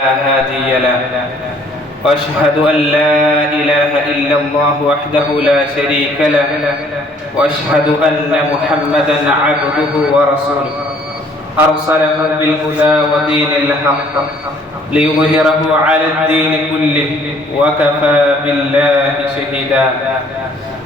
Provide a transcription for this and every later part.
هادي له. وأشهد أن لا إله إلا الله وحده لا شريك له. وأشهد أن محمدا عبده ورسوله. أرسله بالهدى ودين الحق ليظهره على الدين كله وكفى بالله شهيدا.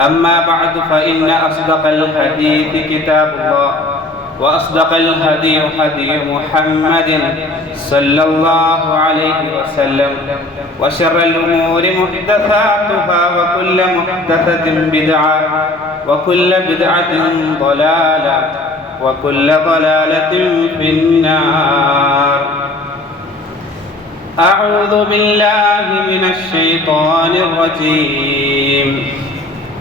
أما بعد فإن أصدق الحديث كتاب الله وأصدق الهدي هدي محمد صلى الله عليه وسلم وشر الأمور محدثاتها وكل محدثة بدعة وكل بدعة ضلالة وكل ضلالة في النار. أعوذ بالله من الشيطان الرجيم.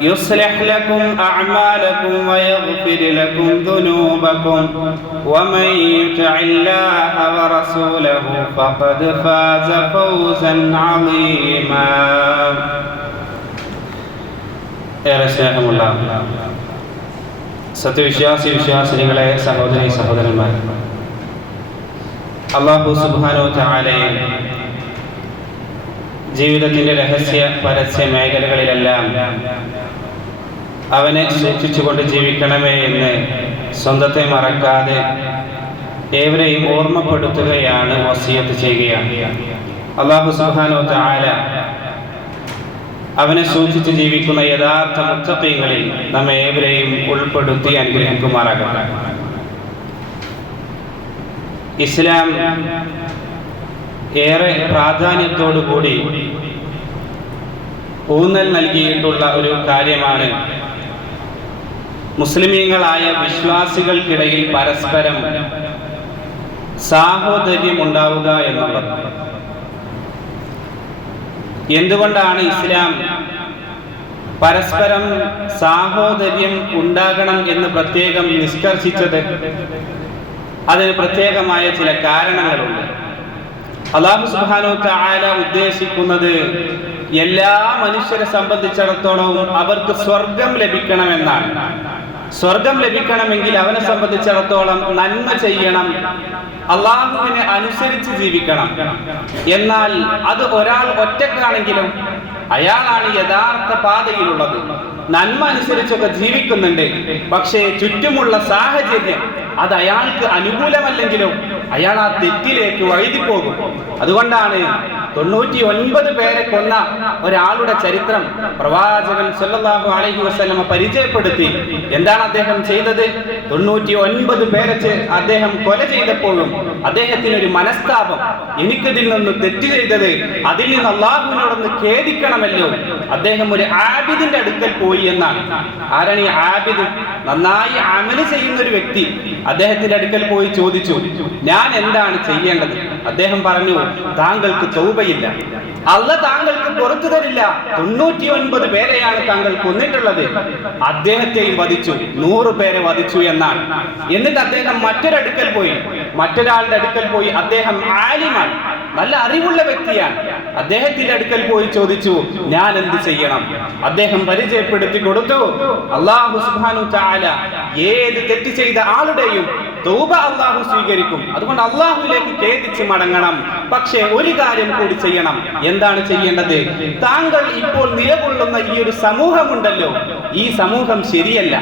يصلح لكم أعمالكم ويغفر لكم ذنوبكم ومن يطع الله ورسوله فقد فاز فوزا عظيما ഏറെ സ്നേഹമുള്ള സത്യവിശ്വാസി വിശ്വാസിനികളെ സഹോദരി സഹോദരന്മാർ അള്ളാഹു സുബാനോ ചാലയെ ജീവിതത്തിന്റെ രഹസ്യ പരസ്യ മേഖലകളിലെല്ലാം അവനെ സൂക്ഷിച്ചുകൊണ്ട് ജീവിക്കണമേ എന്ന് സ്വന്തത്തെ മറക്കാതെ ഏവരെയും ഓർമ്മപ്പെടുത്തുകയാണ് വസിയത്ത് ചെയ്യുകയാണ്. അള്ളാഹു സുഹാനോ താല അവനെ സൂക്ഷിച്ച് ജീവിക്കുന്ന യഥാർത്ഥ മുത്തത്വങ്ങളിൽ നമ്മെ ഏവരെയും ഉൾപ്പെടുത്തി അനുഗ്രഹിക്കുമാറാകട്ടെ. ഇസ്ലാം ഏറെ പ്രാധാന്യത്തോടു കൂടി ഊന്നൽ നൽകിയിട്ടുള്ള ഒരു കാര്യമാണ് മുസ്ലിമീങ്ങളായ വിശ്വാസികൾക്കിടയിൽ പരസ്പരം സാഹോദര്യം ഉണ്ടാവുക എന്നുള്ളത്. എന്തുകൊണ്ടാണ് ഇസ്ലാം പരസ്പരം സാഹോദര്യം ഉണ്ടാകണം എന്ന് പ്രത്യേകം നിഷ്കർഷിച്ചത്? അതിന് പ്രത്യേകമായ ചില കാരണങ്ങളുണ്ട്. അള്ളാഹു സുഹാനു താല ഉദ്ദേശിക്കുന്നത് എല്ലാ മനുഷ്യരെ സംബന്ധിച്ചിടത്തോളവും അവർക്ക് സ്വർഗം ലഭിക്കണമെന്നാണ്. സ്വർഗം ലഭിക്കണമെങ്കിൽ അവനെ സംബന്ധിച്ചിടത്തോളം നന്മ ചെയ്യണം. അള്ളാഹുവിനെ അനുസരിച്ച് ജീവിക്കണം. എന്നാൽ അത് ഒരാൾ ഒറ്റക്കാണെങ്കിലും അയാളാണ് യഥാർത്ഥ പാതയിലുള്ളത്. നന്മ അനുസരിച്ചൊക്കെ ജീവിക്കുന്നുണ്ട്. പക്ഷേ ചുറ്റുമുള്ള സാഹചര്യം അത് അയാൾക്ക് അനുകൂലമല്ലെങ്കിലും അയാൾ ആ തെറ്റിലേക്ക് വഴുതിപ്പോകും. അതുകൊണ്ടാണ് തൊണ്ണൂറ്റി ഒൻപത് പേരെ കൊന്ന ഒരാളുടെ ചരിത്രം പ്രവാചകൻ സല്ലല്ലാഹു അലൈഹി വസല്ലമ പരിചയപ്പെടുത്തി. എന്താണ് അദ്ദേഹം ചെയ്തത്? തൊണ്ണൂറ്റി ഒൻപത് പേരെ അദ്ദേഹം കൊല ചെയ്തപ്പോഴും അദ്ദേഹത്തിന് ഒരു മനസ്താപം. എനിക്കിതിൽ നിന്ന് തെറ്റ് ചെയ്തത് അതിൽ നിന്ന് അള്ളാഹുവിനോടൊന്ന് ഖേദിക്കണമല്ലോ. അദ്ദേഹം ഒരു ആബിദിന്റെ അടുക്കൽ പോയി എന്നാണ്. ആരാണ് ഈ ആബിദ്? നന്നായി അമൽ ചെയ്യുന്ന ഒരു വ്യക്തി അദ്ദേഹത്തിന്റെ അടുക്കൽ പോയി ചോദിച്ചു ഞാൻ എന്താണ് ചെയ്യേണ്ടത്? അദ്ദേഹം പറഞ്ഞു താങ്കൾക്ക് തൗബയില്ല. അല്ല താങ്കൾക്ക് പുറത്തു തരില്ല. തൊണ്ണൂറ്റി ഒൻപത് പേരെയാണ് താങ്കൾ കൊന്നിട്ടുള്ളത്. അദ്ദേഹത്തെയും വധിച്ചു. നൂറ് പേരെ വധിച്ചു എന്നാണ്. എന്നിട്ട് അദ്ദേഹം മറ്റൊരടുക്കൽ പോയി. മറ്റൊരാളുടെ അടുക്കൽ പോയി അദ്ദേഹം ആലിമാണ് നല്ല അറിവുള്ള വ്യക്തിയാണ്. അദ്ദേഹത്തിന്റെ അടുക്കൽ പോയി ചോദിച്ചു ഞാൻ എന്ത് ചെയ്യണം? അദ്ദേഹം പരിചയപ്പെടുത്തി കൊടുത്തു അള്ളാഹു തആല ഏത് തെറ്റ് ചെയ്ത ആളുടെയും തൗബ അള്ളാഹു സ്വീകരിക്കും. അതുകൊണ്ട് അള്ളാഹുലേക്ക് ഖേദിച്ച് മടങ്ങണം. പക്ഷേ ഒരു കാര്യം കൂടി ചെയ്യണം. എന്താണ് ചെയ്യേണ്ടത്? താങ്കൾ ഇപ്പോൾ നിലകൊള്ളുന്ന ഈ ഒരു സമൂഹമുണ്ടല്ലോ ഈ സമൂഹം ശരിയല്ല.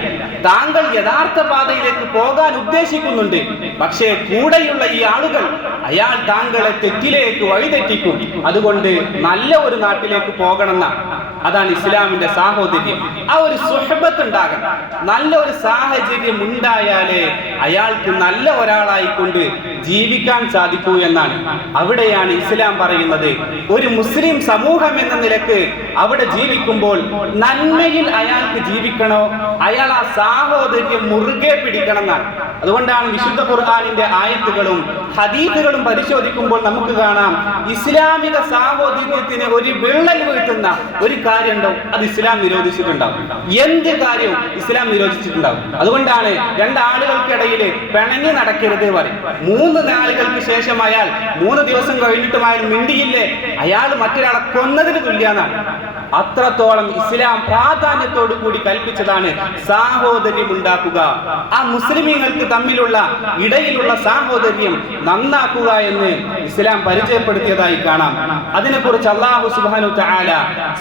താങ്കൾ യഥാർത്ഥ പാതയിലേക്ക് പോകാൻ ഉദ്ദേശിക്കുന്നുണ്ട്. പക്ഷേ കൂടെയുള്ള ഈ ആളുകൾ അയാൾ താങ്കളെ തെറ്റിലേക്ക് വഴിതെറ്റിക്കും. അതുകൊണ്ട് നല്ല ഒരു നാട്ടിലേക്ക് പോകണമെന്ന. അതാണ് ഇസ്ലാമിന്റെ സാഹോദര്യം. ആ ഒരു സുഹബത്ത് ഉണ്ടാകണം നല്ല ഒരു സാഹചര്യം ഉണ്ടായാലേ അയാൾക്ക് നല്ല ഒരാളായിക്കൊണ്ട് ജീവിക്കാൻ സാധിക്കൂ എന്നാണ്. അവിടെയാണ് ഇസ്ലാം പറയുന്നത്. ഒരു മുസ്ലിം സമൂഹം എന്ന നിലയ്ക്ക് അവിടെ ജീവിക്കുമ്പോൾ നന്മയിൽ അയാൾക്ക് ജീവിക്കണോ? അയാൾ ആ സാഹോദര്യം മുറുകെ പിടിക്കണം എന്നാണ് അതുകൊണ്ടാണ് വിശുദ്ധ ഖുർആാനിന്റെ ആയത്തുകളും ഹദീസുകളും പരിശോധിക്കുമ്പോൾ നമുക്ക് കാണാം ഇസ്ലാമിക സാഹോദര്യത്തിന് ഒരു വിള്ളൽ വീഴ്ത്തുന്ന ഒരു കാര്യമുണ്ടോ. അത് ഇസ്ലാം നിരോധിച്ചിട്ടുണ്ടാവും. എന്ത് കാര്യവും ഇസ്ലാം നിരോധിച്ചിട്ടുണ്ടാവും. അതുകൊണ്ടാണ് രണ്ടാളുകൾക്കിടയിൽ പിണങ്ങി നടക്കരുത് പറയും. മൂന്ന് നാളുകൾക്ക് ശേഷം അയാൾ മൂന്ന് ദിവസം കഴിഞ്ഞിട്ടും അയാൾ മിണ്ടിയില്ലേ? അയാൾ മറ്റൊരാളെ കൊന്നതിന് തുല്യാന്നാണ് അത്രത്തോളം ഇസ്ലാം പ്രാധാന്യത്തോടു കൂടി കൽപ്പിച്ചതാണ് സാഹോദര്യം ഉണ്ടാക്കുക ആ മുസ്ലിമീങ്ങൾക്ക് തമ്മിലുള്ള ഇടയിലുള്ള സാഹോദര്യം നന്നാക്കുക എന്ന് ഇസ്ലാം പരിചയപ്പെടുത്തിയതായി കാണാം. അതിനെക്കുറിച്ച് അള്ളാഹു സുബാനു തആല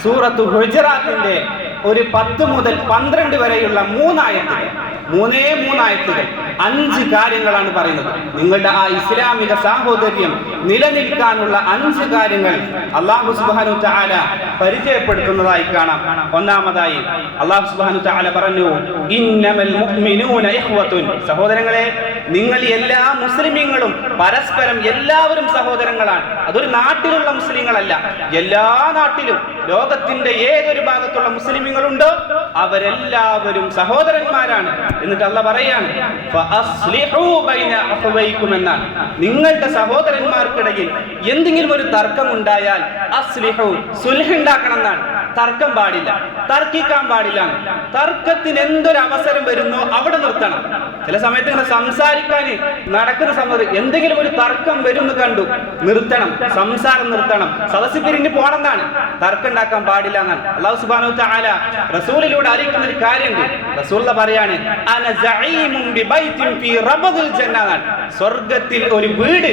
സൂറത്തു ഹുജറാത്തിന്റെ ഒരു പത്ത് മുതൽ പന്ത്രണ്ട് വരെയുള്ള മൂന്നായത്തുകൾ. മൂന്നേ മൂന്നായത്തുകൾ. അഞ്ച് കാര്യങ്ങളാണ് പറയുന്നത്. നിങ്ങളുടെ ആ ഇസ്ലാമിക സാഹോദര്യം നിലനിൽക്കാനുള്ള അഞ്ച് കാര്യങ്ങൾ അള്ളാഹു സുബാനു ചാല പരിചയപ്പെടുത്തുന്നതായി കാണാം. ഒന്നാമതായി അള്ളാഹു സുബാനു ചാല പറഞ്ഞു സഹോദരങ്ങളെ നിങ്ങൾ എല്ലാ മുസ്ലിമീങ്ങളും പരസ്പരം എല്ലാവരും സഹോദരങ്ങളാണ്. അതൊരു നാട്ടിലുള്ള മുസ്ലിങ്ങളല്ല. എല്ലാ നാട്ടിലും ലോകത്തിന്റെ ഏതൊരു ഭാഗത്തുള്ള മുസ്ലിമുകളുണ്ടോ അവരെല്ലാവരും സഹോദരന്മാരാണ്. എന്നിട്ട് അല്ല പറയാണ് എന്നാണ്. നിങ്ങളുടെ സഹോദരന്മാർക്കിടയിൽ എന്തെങ്കിലും ഒരു തർക്കം ഉണ്ടായാൽ അസ്ലിഹു എന്നാണ്. തർക്കം പാടില്ല തർക്കിക്കാൻ പാടില്ല തർക്കത്തിന് എന്തൊരു അവസരം വരുന്നോ അവിടെ നിർത്തണം. ചില സമയത്ത് ഇങ്ങനെ സംസാരിക്കാൻ നടക്കുന്ന സമയത്ത് എന്തെങ്കിലും ഒരു തർക്കം വരുന്നു കണ്ടു നിർത്തണം സംസാരം നിർത്തണം. സദസ്സിൽ പിരിഞ്ഞ് പോണെന്നാണ് തർക്കം ഉണ്ടാക്കാൻ പാടില്ല എന്നാണ്. അള്ളാഹു സുബാനു താല റസൂലിലൂടെ അറിയിക്കുന്ന ഒരു കാര്യമുണ്ട്. റസൂൽ പറയാണ്. സ്വർഗത്തിൽ ഒരു വീട്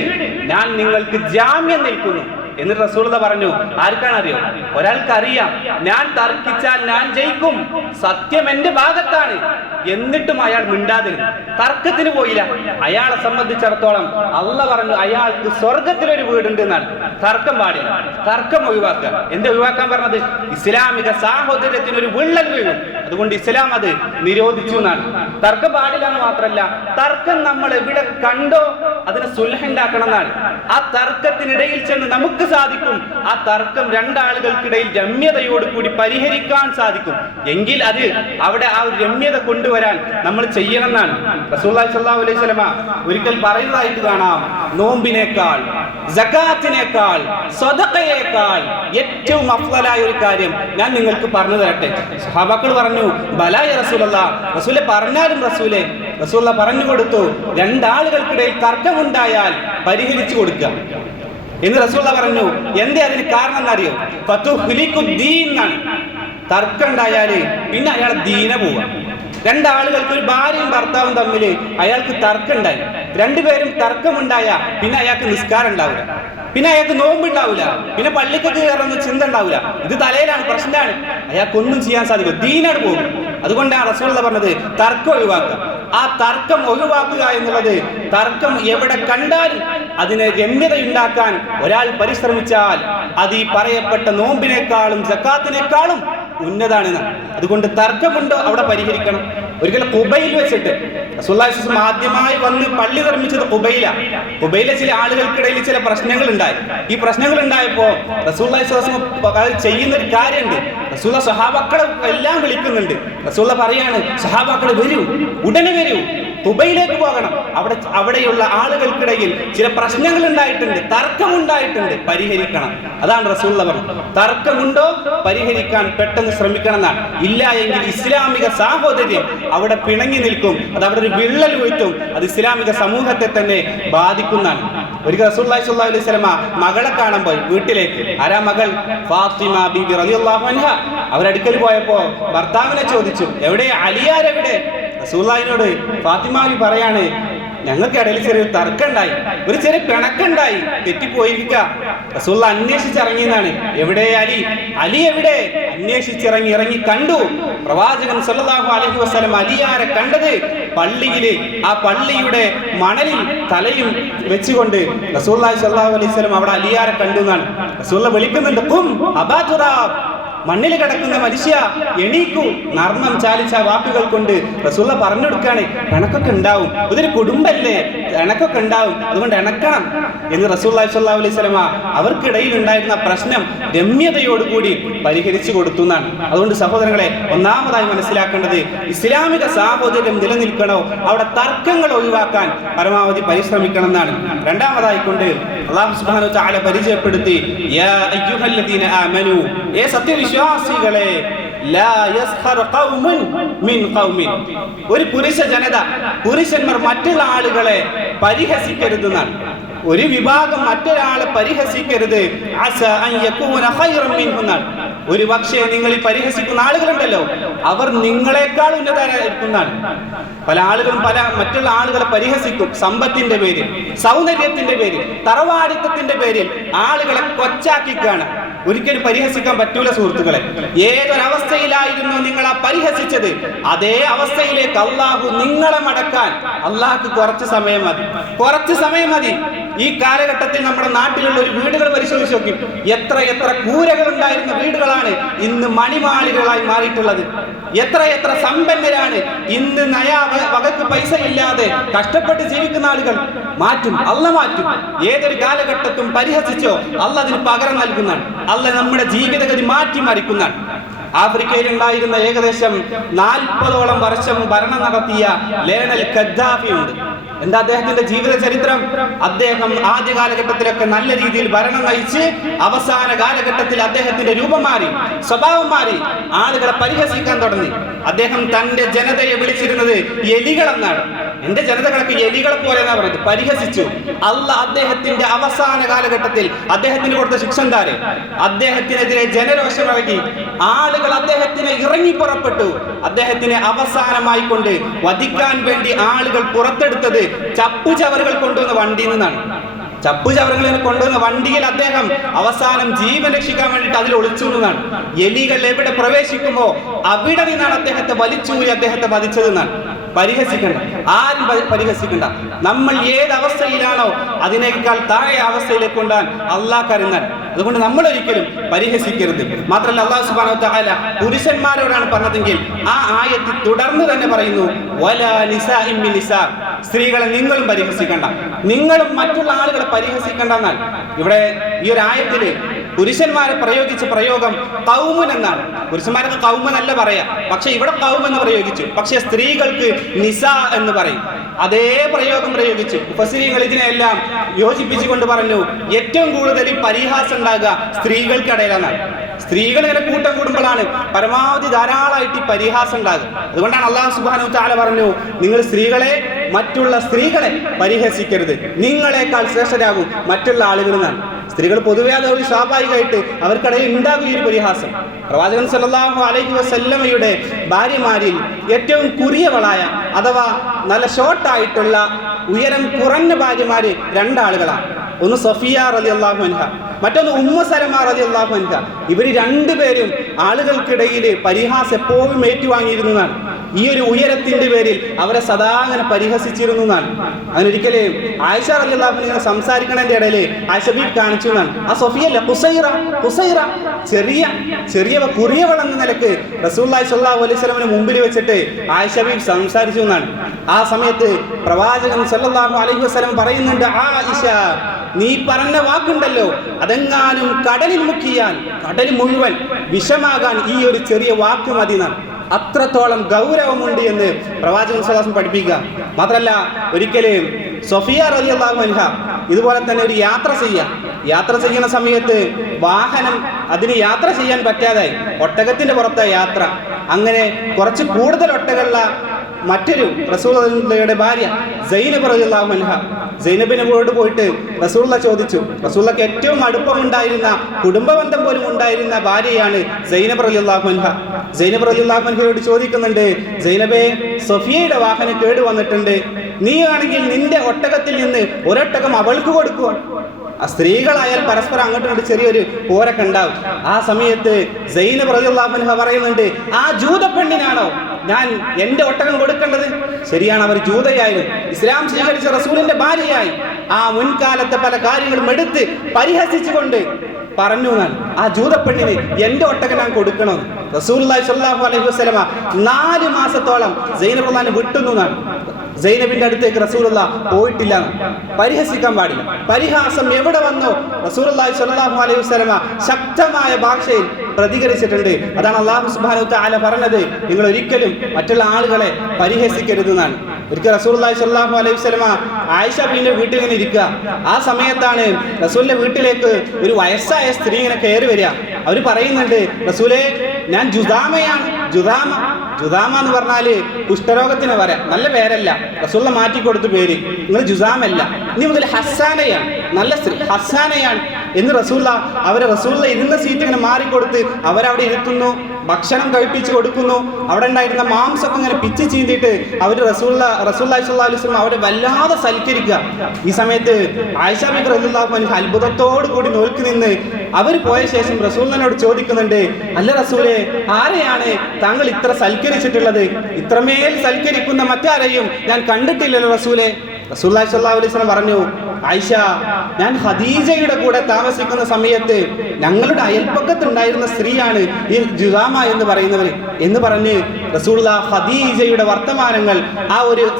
ഞാൻ നിങ്ങൾക്ക് ജാമ്യം നിൽക്കുന്നു. എന്നിട്ട് റസൂലത പറഞ്ഞു. ആർക്കാണ് അറിയോ ഒരാൾക്ക് അറിയാം ഞാൻ തർക്കിച്ചാൽ ഞാൻ ജയിക്കും. സത്യം എന്റെ ഭാഗത്താണ്. എന്നിട്ടും അയാൾ മിണ്ടാതിരുന്നു തർക്കത്തിന് പോയില്ല. അയാളെ സംബന്ധിച്ചിടത്തോളം അല്ല പറഞ്ഞു അയാൾക്ക് സ്വർഗത്തിലൊരു വീടുണ്ട് എന്നാണ്. തർക്കം പാടില്ല. തർക്കം ഒഴിവാക്കുക. എന്ത് ഒഴിവാക്കാൻ പറഞ്ഞത്? ഇസ്ലാമിക സാഹോദര്യത്തിന് ഒരു വിള്ളൽ വീഴും. അതുകൊണ്ട് ഇസ്ലാം അത് നിരോധിച്ചു എന്നാണ്. തർക്കം പാടില്ല എന്ന് മാത്രമല്ല തർക്കം നമ്മൾ എവിടെ കണ്ടോ അതിനെ സുലഹുണ്ടാക്കണം എന്നാണ്. ആ തർക്കത്തിനിടയിൽ ചെന്ന് നമുക്ക് സാധിക്കും. ആ തർക്കം രണ്ടാളുകൾക്കിടയിൽ രമ്യതയോട് കൂടി പരിഹരിക്കാൻ സാധിക്കും. എങ്കിൽ അത് അവിടെ ആ ഒരു രമ്യത കൊണ്ടുവരാൻ നമ്മൾ ചെയ്യണം എന്നാണ് അലൈഹി ഒരിക്കൽ പറയുന്നതായിട്ട് കാണാം. നോമ്പിനേക്കാൾ സകാത്തിനേക്കാൾ സ്വതക്കയേക്കാൾ ഏറ്റവും ഒരു കാര്യം ഞാൻ നിങ്ങൾക്ക് പറഞ്ഞു തരട്ടെ. സഹാബാക്കൾ പറഞ്ഞു ബലായ റസൂലല്ല റസൂലെ പറഞ്ഞാലും റസൂലെ. റസൂല പറഞ്ഞു കൊടുത്തു. രണ്ടാളുകൾക്കിടയിൽ തർക്കമുണ്ടായാൽ പരിഹരിച്ചു കൊടുക്കുക. എന്ന് റസൂള്ള പറഞ്ഞു എന്തേ അതിന് കാരണം എന്നറിയോ? എന്നാണ്. തർക്കം ഉണ്ടായാൽ പിന്നെ അയാൾ ദീന പോവാ. രണ്ടാളുകൾക്ക് ഒരു ഭാര്യയും ഭർത്താവും തമ്മിൽ അയാൾക്ക് തർക്കം ഉണ്ടായി. രണ്ടുപേരും തർക്കമുണ്ടായ പിന്നെ അയാൾക്ക് നിസ്കാരം ഉണ്ടാവില്ല പിന്നെ അയാൾക്ക് നോമ്പ് ഉണ്ടാവില്ല പിന്നെ പള്ളിക്കൊക്കെ കയറുന്ന ചിന്ത ഉണ്ടാവില്ല ഇത് തലയിലാണ് പ്രശ്നമാണ്. അയാൾക്കൊന്നും ചെയ്യാൻ സാധിക്കും ദീനാണ് പോകും അതുകൊണ്ടാണ് റസൂള്ള പറഞ്ഞത് തർക്കം ഒഴിവാക്കുക. ആ തർക്കം ഒഴിവാക്കുക എന്നുള്ളത് തർക്കം എവിടെ കണ്ടാൽ അതിനെ രമ്യത ഉണ്ടാക്കാൻ ഒരാൾ പരിശ്രമിച്ചാൽ അത് ഈ പറയപ്പെട്ട നോമ്പിനേക്കാളും ജക്കാത്തിനേക്കാളും ഉന്നതാണ് അതുകൊണ്ട് തർക്കമുണ്ടോ അവിടെ പരിഹരിക്കണം. ഒരിക്കലും കുബയിൽ വെച്ചിട്ട് അലൈഹി ആദ്യമായി വന്ന് പള്ളി നിർമ്മിച്ചത് കുബയില കുബയിലെ ചില ആളുകൾക്കിടയിൽ ചില പ്രശ്നങ്ങൾ ഉണ്ടായി ഈ പ്രശ്നങ്ങൾ ഉണ്ടായപ്പോ റസൂലുള്ളാഹി സ്വല്ലല്ലാഹു അലൈഹി അത് ചെയ്യുന്ന ഒരു കാര്യമുണ്ട്. റസൂള്ള സഹാബാക്കളെ എല്ലാം വിളിക്കുന്നുണ്ട്. റസൂള്ള പറയാണ് സഹാബാക്കളെ വരൂ ഉടനെ വരൂ. കുബയിലേക്ക് പോകണം. അവിടെ അവിടെയുള്ള ആളുകൾക്കിടയിൽ ചില പ്രശ്നങ്ങൾ ഉണ്ടായിട്ടുണ്ട് തർക്കമുണ്ടായിട്ടുണ്ട്. പരിഹരിക്കണം. അതാണ് റസൂള്ള തർക്കമുണ്ടോ? പരിഹരിക്കാൻ പെട്ടെന്ന് ശ്രമിക്കണം എന്നാണ് ഇല്ല എങ്കിൽ ഇസ്ലാമിക സാഹോദര്യം അവിടെ പിണങ്ങി നിൽക്കും. അത് അവിടെ ഒരു വിള്ളൽ വീഴ്ത്തും അത് ഇസ്ലാമിക സമൂഹത്തെ തന്നെ ബാധിക്കുന്നതാണ്. ഒരു റസൂള്ളി സ്വല്ലല്ലാഹു അലൈഹി മകളെ കാണുമ്പോൾ വീട്ടിലേക്ക് ആരാ മകൾ? ഫാത്തിമ ബിബി അവരടുക്കൽ പോയപ്പോ ഭർത്താവിനെ ചോദിച്ചു എവിടെ അലിയാരെവിടെ? റസൂലുള്ളാഹിനോട് ഫാത്തിമാവി പറയാണ് ഞങ്ങൾക്ക് ഇടയിൽ ചെറിയ തർക്കമുണ്ടായി ഒരു ചെറിയ പിണക്കുണ്ടായി തെറ്റിപ്പോയിരിക്ക റസൂള്ള അന്വേഷിച്ചിറങ്ങിയെന്നാണ്. എവിടെ അലി? അലി എവിടെ? അന്വേഷിച്ചിറങ്ങി ഇറങ്ങി കണ്ടു. പ്രവാചകൻ സല്ലല്ലാഹു അലൈഹി വസല്ലം അലിയാരെ കണ്ടത് പള്ളിയിൽ ആ പള്ളിയുടെ മണലിൽ തലയും വെച്ചുകൊണ്ട് റസൂള്ളാഹി സല്ലല്ലാഹു അലൈഹി വസല്ലം അവിടെ അലിയാരെ കണ്ടു എന്നാണ്. റസൂള്ള വിളിക്കുന്നുണ്ട് മണ്ണിൽ കിടക്കുന്ന മനുഷ്യ എണീക്കൂ. നർമ്മം ചാലിച്ച വാക്കുകൾ കൊണ്ട് റസൂള്ള പറഞ്ഞു കൊടുക്കുകയാണ് കണക്കൊക്കെ ഉണ്ടാവും. ഇതൊരു കുടുംബല്ലേ. ഇണക്കൊക്കെ ഉണ്ടാവും. അതുകൊണ്ട് ഇണക്കണം എന്ന് റസൂള്ളി സ്വല്ലാ അലൈഹി സ്വലമ അവർക്കിടയിൽ ഉണ്ടായിരുന്ന പ്രശ്നം രമ്യതയോടുകൂടി പരിഹരിച്ചു കൊടുത്തു എന്നാണ്. അതുകൊണ്ട് സഹോദരങ്ങളെ ഒന്നാമതായി മനസ്സിലാക്കേണ്ടത് ഇസ്ലാമിക സാഹോദര്യം നിലനിൽക്കണോ? അവിടെ തർക്കങ്ങൾ ഒഴിവാക്കാൻ പരമാവധി പരിശ്രമിക്കണം എന്നാണ് രണ്ടാമതായി കൊണ്ട് അള്ളാഹു സുബ്ഹാനഹു വ തആല പരിചയപ്പെടുത്തി യാ അയ്യുഹല്ലദീന ആമനു ഏ സത്യവിശ്വാസികളെ ലാ യസ്ഖർ ഖൗമുൻ മിൻ ഖൗമിൻ. ഒരു പുരുഷ ജനത പുരുഷന്മാർ മറ്റുള്ള ആളുകളെ പരിഹസിക്കരുതെന്നാണ് ഒരു വിഭാഗം മറ്റൊരാളെ പരിഹസിക്കരുത് അസ ഒരു പക്ഷേ നിങ്ങൾ ഈ പരിഹസിക്കുന്ന ആളുകളുണ്ടല്ലോ. അവർ നിങ്ങളെക്കാൾ ഉന്നതരായിരിക്കുന്നതാണ്. പല ആളുകളും പല മറ്റുള്ള ആളുകളെ പരിഹസിക്കും സമ്പത്തിന്റെ പേരിൽ സൗന്ദര്യത്തിന്റെ പേരിൽ തറവാടിത്തത്തിന്റെ പേരിൽ ആളുകളെ കൊച്ചാക്കിക്കാണ്. ഒരിക്കലും പരിഹസിക്കാൻ പറ്റൂല സുഹൃത്തുക്കളെ. ഏതൊരവസ്ഥയിലായിരുന്നു നിങ്ങൾ ആ പരിഹസിച്ചത്? അതേ അവസ്ഥയിലേക്ക് അള്ളാഹു നിങ്ങളെ മടക്കാൻ. അള്ളാഹ്ക്ക് കുറച്ച് സമയം മതി. കുറച്ച് സമയം മതി. ഈ കാലഘട്ടത്തിൽ നമ്മുടെ നാട്ടിലുള്ള ഒരു വീടുകൾ പരിശോധിച്ച് നോക്കി. എത്ര എത്ര കൂരകൾ ഉണ്ടായിരുന്ന വീടുകളാണ് ഇന്ന് മണിമാളികളായി മാറിയിട്ടുള്ളത്. എത്ര എത്ര സമ്പന്നരാണ്. ഇന്ന് നയാ വകക്ക് പൈസ ഇല്ലാതെ കഷ്ടപ്പെട്ട് ജീവിക്കുന്ന ആളുകൾ മാറ്റും അല്ല മാറ്റും. ഏതൊരു കാലഘട്ടത്തും പരിഹസിച്ചോ അല്ല അതിന് പകരം നൽകുന്നതാണ്. അല്ല നമ്മുടെ ജീവിതഗതി മാറ്റിമറിക്കുന്നതാണ്. ആഫ്രിക്കയിൽ ഉണ്ടായിരുന്ന ഏകദേശം നാൽപ്പതോളം വർഷം ഭരണം നടത്തിയ ലേണൽ ഖദ്ദാഫി ഉണ്ട്. എന്താ അദ്ദേഹത്തിന്റെ ജീവിത ചരിത്രം? അദ്ദേഹം ആദ്യ കാലഘട്ടത്തിലൊക്കെ നല്ല രീതിയിൽ ഭരണം നയിച്ച് അവസാന കാലഘട്ടത്തിൽ അദ്ദേഹത്തിന്റെ രൂപം മാറി സ്വഭാവം മാറി ആളുകളെ പരിഹസിക്കാൻ തുടങ്ങി. അദ്ദേഹം തന്റെ ജനതയെ വിളിച്ചിരുന്നത് എലികളെന്നാണ്. എന്റെ ജനതകളൊക്കെ എലികളെ പോലെ എന്നാ പറയുന്നത്. പരിഹസിച്ചു. അല്ല അദ്ദേഹത്തിന്റെ അവസാന കാലഘട്ടത്തിൽ അദ്ദേഹത്തിന് കൊടുത്ത ശിക്ഷ എന്താണ്? അദ്ദേഹത്തിനെതിരെ ജനരോഷം ഇറങ്ങി. ആളുകൾ അദ്ദേഹത്തിന് ഇറങ്ങി പുറപ്പെട്ടു. അദ്ദേഹത്തിനെ അവസാനമായി കൊണ്ട് വധിക്കാൻ വേണ്ടി ആളുകൾ പുറത്തെടുത്തത് ചപ്പു ചവറുകൾ കൊണ്ടുവന്ന വണ്ടിയിൽ നിന്നാണ്. ചപ്പു ചവറുകളിൽ കൊണ്ടുവന്ന വണ്ടിയിൽ അദ്ദേഹം അവസാനം ജീവൻ രക്ഷിക്കാൻ വേണ്ടിയിട്ട് അതിൽ ഒളിച്ചു നിന്നാണ് എലികൾ എവിടെ പ്രവേശിക്കുമോ അവിടെ നിന്നാണ് അദ്ദേഹത്തെ വലിച്ചൂരി അദ്ദേഹത്തെ വധിച്ചതെന്നാണ് പരിഹസിക്കണ്ട. ആരും പരിഹസിക്കണ്ട. നമ്മൾ ഏത് അവസ്ഥയിലാണോ അതിനേക്കാൾ താഴെ അവസ്ഥയിലേക്ക് കൊണ്ടാൻ അള്ളാഹ് അറിയുന്നത് അതുകൊണ്ട് നമ്മൾ ഒരിക്കലും പരിഹസിക്കരുത്. മാത്രമല്ല അള്ളാഹു സുബാനോ തആല പുരുഷന്മാരോടാണ് പറഞ്ഞതെങ്കിൽ ആ ആയത്ത് തുടർന്ന് തന്നെ പറയുന്നു സ്ത്രീകളെ നിങ്ങളും പരിഹസിക്കണ്ട. നിങ്ങളും മറ്റുള്ള ആളുകളെ പരിഹസിക്കണ്ട എന്നാൽ ഇവിടെ ഈ ഒരു ആയത്തിൽ പുരുഷന്മാരെ പ്രയോഗിച്ച പ്രയോഗം കൗമുൻ എന്നാണ്. പുരുഷന്മാർക്ക് അല്ല പറയാ. പക്ഷെ ഇവിടെ കൗം എന്ന് പ്രയോഗിച്ചു. പക്ഷെ സ്ത്രീകൾക്ക് നിസ എന്ന് പറയും. അതേ പ്രയോഗം പ്രയോഗിച്ചു. ഉപസ്ത്രീകൾ ഇതിനെല്ലാം യോജിപ്പിച്ചുകൊണ്ട് പറഞ്ഞു ഏറ്റവും കൂടുതൽ ഈ പരിഹാസം ഉണ്ടാകുക സ്ത്രീകൾക്കിടയിലാണ് സ്ത്രീകൾ ഇങ്ങനെ കൂട്ടം കൂടുമ്പോഴാണ് പരമാവധി ധാരാളമായിട്ട് ഈ പരിഹാസം ഉണ്ടാകുക. അതുകൊണ്ടാണ് അള്ളാഹു സുബാനു താല പറഞ്ഞു നിങ്ങൾ സ്ത്രീകളെ മറ്റുള്ള സ്ത്രീകളെ പരിഹസിക്കരുത്. നിങ്ങളെക്കാൾ ശ്രേഷ്ഠരാകും മറ്റുള്ള ആളുകൾ എന്നാണ്. സ്ത്രീകൾ പൊതുവേ അത് ഒരു സ്വാഭാവികമായിട്ട് അവർക്കിടയിൽ ഉണ്ടാകും ഈ ഒരു പരിഹാസം. പ്രവാചകൻ സല്ലാഹു അലൈഹി വസല്ലമയുടെ ഭാര്യമാരിൽ ഏറ്റവും കുറിയവളായ അഥവാ നല്ല ഷോർട്ടായിട്ടുള്ള ഉയരം കുറഞ്ഞ ഭാര്യമാര് രണ്ടാളുകളാണ്. ഒന്ന് സഫിയ റലി അള്ളാഹു അൻഹ മറ്റൊന്ന് ഉമ്മ സലമ റലി അള്ളാഹു അൻഹ. ഇവർ രണ്ടുപേരും ആളുകൾക്കിടയിൽ പരിഹാസം എപ്പോഴും ഏറ്റുവാങ്ങിയിരുന്നതാണ്. ഈ ഒരു ഉയരത്തിന്റെ പേരിൽ അവരെ സദാ അങ്ങനെ പരിഹസിച്ചിരുന്നു എന്നാണ്. അതിനൊരിക്കൽ ആയിഷ റലി അള്ളാഹു ഇങ്ങനെ സംസാരിക്കണതിന്റെ ഇടയിൽ ആയിഷ കാണിച്ചു എന്നാണ്. ആ സഫിയല്ല? ഹുസൈറ ഹുസൈറ. ചെറിയ ചെറിയ കുറിയവൾ എന്ന നിലയ്ക്ക് റസൂല്ലായി മുമ്പിൽ വെച്ചിട്ട് ആയിഷബീബ് സംസാരിച്ചു എന്നാണ്. ആ സമയത്ത് പ്രവാചകൻ സല്ലാഹു അലൈഹി വസ്ലം പറയുന്നുണ്ട് ആ ആയിഷ നീ പറഞ്ഞ വാക്കുണ്ടല്ലോ. അതെങ്ങാനും കടലിൽ മുക്കിയാൽ കടൽ മുഴുവൻ വിഷമാകാൻ ഈ ഒരു ചെറിയ വാക്ക് മതി എന്നാണ്. അത്രത്തോളം ഗൗരവമുണ്ട് എന്ന് പ്രവാചകൻ സലാസം പഠിപ്പിക്കുക. മാത്രമല്ല ഒരിക്കലും സൊഫിയ റലി അള്ളാഹു അൻഹ ഇതുപോലെ തന്നെ ഒരു യാത്ര ചെയ്യുക. യാത്ര ചെയ്യുന്ന സമയത്ത് വാഹനം അതിന് യാത്ര ചെയ്യാൻ പറ്റാതായി. ഒട്ടകത്തിന്റെ പുറത്തെ യാത്ര. അങ്ങനെ കുറച്ച് കൂടുതൽ ഒട്ടകമുള്ള മറ്റൊരു റസൂള്ളയുടെ ഭാര്യ സൈനബ് റളിയല്ലാഹു അൻഹ. സൈനബിനോട് പോയിട്ട് റസൂള്ള ചോദിച്ചു. റസൂള്ളക്ക് ഏറ്റവും അടുപ്പമുണ്ടായിരുന്ന കുടുംബബന്ധം പോലും ഉണ്ടായിരുന്ന ഭാര്യയാണ് സൈനബ് റളിയല്ലാഹു അൻഹ. സൈനബ് റളിയല്ലാഹു അൻഹയോട് ചോദിക്കുന്നുണ്ട് സൈനബെ സഫിയയുടെ വാഹനം കേടുവന്നിട്ടുണ്ട്. നീ ആണെങ്കിൽ നിന്റെ ഒട്ടകത്തിൽ നിന്ന് ഒരൊട്ടകം അവൾക്ക് കൊടുക്കുക ആ സ്ത്രീകളായാൽ പരസ്പരം അങ്ങോട്ടും ഇങ്ങോട്ട് ചെറിയൊരു പോരൊക്കെ ഉണ്ടാവും. ആ സമയത്ത് സൈനബ് റളിയല്ലാഹു പറയുന്നുണ്ട് ആ ജൂത പെണ്ണിനാണോ ഞാൻ എന്റെ ഒട്ടകം കൊടുക്കേണ്ടത്? ശരിയാണ് അവർ ജൂതയായിരുന്നു ഇസ്ലാം സ്വീകരിച്ച റസൂലിന്റെ ഭാര്യയായി. ആ മുൻകാലത്തെ പല കാര്യങ്ങളും എടുത്ത് പരിഹസിച്ചുകൊണ്ട് പറഞ്ഞു ഞാൻ ആ ജൂതപ്പെണ്ണിന് എന്റെ ഒട്ടകം ഞാൻ കൊടുക്കണമെന്ന് റസൂൽ അലൈഹി വസ്ലമ നാല് മാസത്തോളം സൈനബ് വിട്ടുന്നു എന്നാണ് സൈനബിന്റെ അടുത്തേക്ക് റസൂലുള്ള പോയിട്ടില്ല. പരിഹസിക്കാൻ പാടില്ല. പരിഹാസം എവിടെ വന്നു? റസൂലുള്ളാഹി സ്വല്ലല്ലാഹു അലൈഹി വസല്ലമ ശക്തമായ ഭാഷയിൽ പ്രതികരിച്ചിട്ടുണ്ട്. അതാണ് അള്ളാഹു സുബ്ഹാനഹു തആല പറഞ്ഞത്. നിങ്ങൾ ഒരിക്കലും മറ്റുള്ള ആളുകളെ പരിഹസിക്കരുതെന്നാണ്. ഒരിക്കൽ റസൂലുള്ളാഹി സ്വല്ലല്ലാഹു അലൈഹി വസല്ലമ ആയിഷ ബീന്റെ വീട്ടിൽ ഇങ്ങനെ ഇരിക്കുക. ആ സമയത്താണ് റസൂലിന്റെ വീട്ടിലേക്ക് ഒരു വയസ്സായ സ്ത്രീ ഇങ്ങനെ കയറി വരിക. അവർ പറയുന്നുണ്ട് റസൂലേ ഞാൻ ജുദാമയാണ് ജുദാമ ജുദാമ എന്ന് പറഞ്ഞാൽ കുഷ്ഠരോഗത്തിന് വരെ. നല്ല പേരല്ല. റസൂള്ള മാറ്റി കൊടുത്ത പേര്. നിങ്ങൾ ജുസാമല്ല. ഇനി മുതൽ ഹസാനയാണ് നല്ല സ്ത്രീ. ഹസാനയാണ് എന്ന് റസൂള്ള അവരെ റസൂള്ള ഇരുന്ന സീറ്റ് ഇങ്ങനെ മാറിക്കൊടുത്ത് അവരവിടെ ഇരുത്തുന്നു. ഭക്ഷണം കഴിപ്പിച്ച് കൊടുക്കുന്നു. അവിടെ ഉണ്ടായിരുന്ന മാംസമൊക്കെ ഇങ്ങനെ പിച്ച് ചീന്തിയിട്ട് അവർ റസൂള്ള റസൂല്ലാ അലൈഹി അവരെ വല്ലാതെ സൽക്കരിക്കുക. ഈ സമയത്ത് ആയിഷ ബിബ് റസൂല്ലാഹു അത്ഭുതത്തോടു കൂടി നോക്കി നിന്ന് അവർ പോയ ശേഷം റസൂലിനോട് ചോദിക്കുന്നുണ്ട് അല്ല റസൂലെ ആരെയാണ് താങ്കൾ ഇത്ര സൽക്കരിച്ചിട്ടുള്ളത് ഇത്രമേൽ സൽക്കരിക്കുന്ന മറ്റാരെയും ഞാൻ കണ്ടിട്ടില്ലല്ലോ റസൂലെ. വസല്ലം പറഞ്ഞു ആയിഷ ഞാൻ ഖദീജയുടെ കൂടെ താമസിക്കുന്ന സമയത്ത് ഞങ്ങളുടെ അയൽപ്പക്കത്തുണ്ടായിരുന്ന സ്ത്രീയാണ് ഈ ജുദാമ എന്ന് പറയുന്നവർ എന്ന് പറഞ്ഞ് റസൂള്ള ഖദീജയുടെ വർത്തമാനങ്ങൾ ആ ഒരു